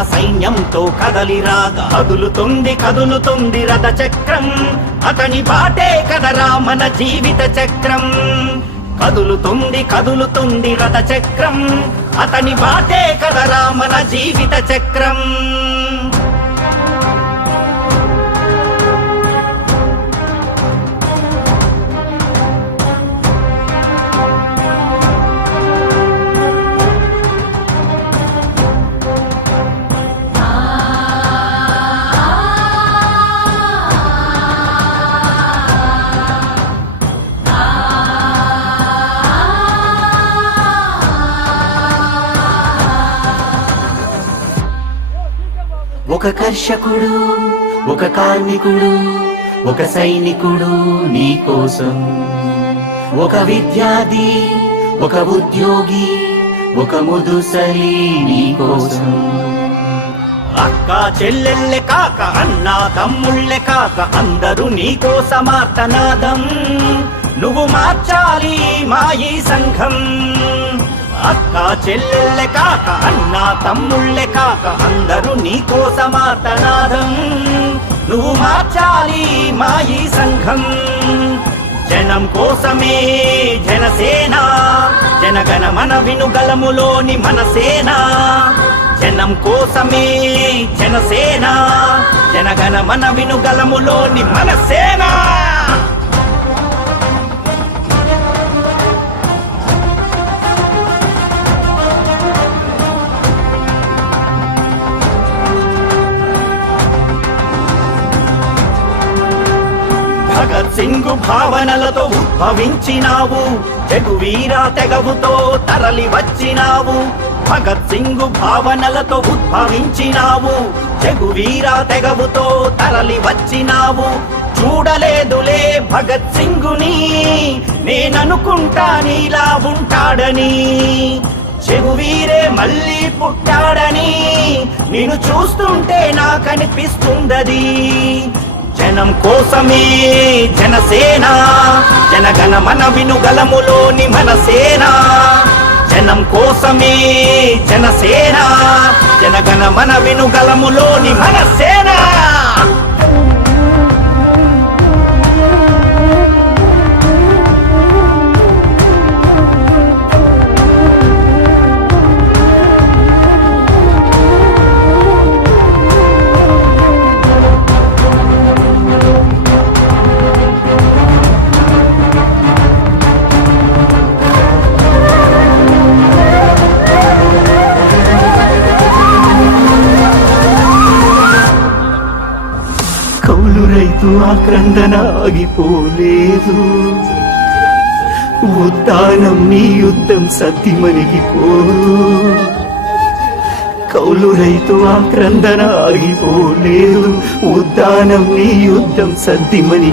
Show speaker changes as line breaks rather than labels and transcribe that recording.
సైన్యంతో కదలిరాగా కదులుతుంది కదులుతుంది రథ చక్రం. అతని బాటే కదరా మన జీవిత చక్రం. కదులుతుంది కదులుతుంది రథ చక్రం. అతని బాటే కదరా మన జీవిత చక్రం. ఒక కర్షకుడు ఒక కార్మికుడు ఒక సైనికుడు నీ కోసం. ఒక విద్యార్థి ఒక ఉద్యోగి ఒక ముదుసలి నీ కోసం. అక్క చెల్లెళ్ళె కాక అన్న తమ్ముళ్ళె కాక అందరూ నీ కోసమార్తనాదం. నువ్వు మార్చాలి మా ఈ సంఘం. అక్క చెల్లెళ్ళే కాక అన్న తమ్ముళ్ళే కాక అందరూ నీ కోసమాతనాదం నువ్వు మార్చాలి మా ఈ సంఘం. జనం కోసమే జనసేన జనగణ మన వినుగలములోని మన సేన జనం కోసమే జనసేన జనగణ మన వినుగలములోని మన భగత్ సింగ్ భావనలతో ఉద్భవించినావు. జగువీర తెగవుతో తరలి వచ్చినావు. భగత్ సింగ్ భావనలతో ఉద్భవించినావు. జగువీర తెగవుతో తరలి వచ్చినావు. చూడలేదులే భగత్ సింగుని నేననుకుంటా నీలా ఉంటాడని. చెగువీరే మళ్ళీ పుట్టాడని నేను చూస్తుంటే నాకనిపిస్తుందది. జనం కోసమే జనసేన. జనగణ మన వినుగలములోని మన సేన జనం కోసమే జనసేన. జనగణ మన వినుగలములోని మన సేన కౌలు ఆగిపోలేదు ఉత్తానం నీ యుద్ధం సత్యమనిగిపో కౌలు రైతు ఆక్రందన ఆగిపోలేదు ఉద్దానం నీ యుద్ధం సద్దిమణిగి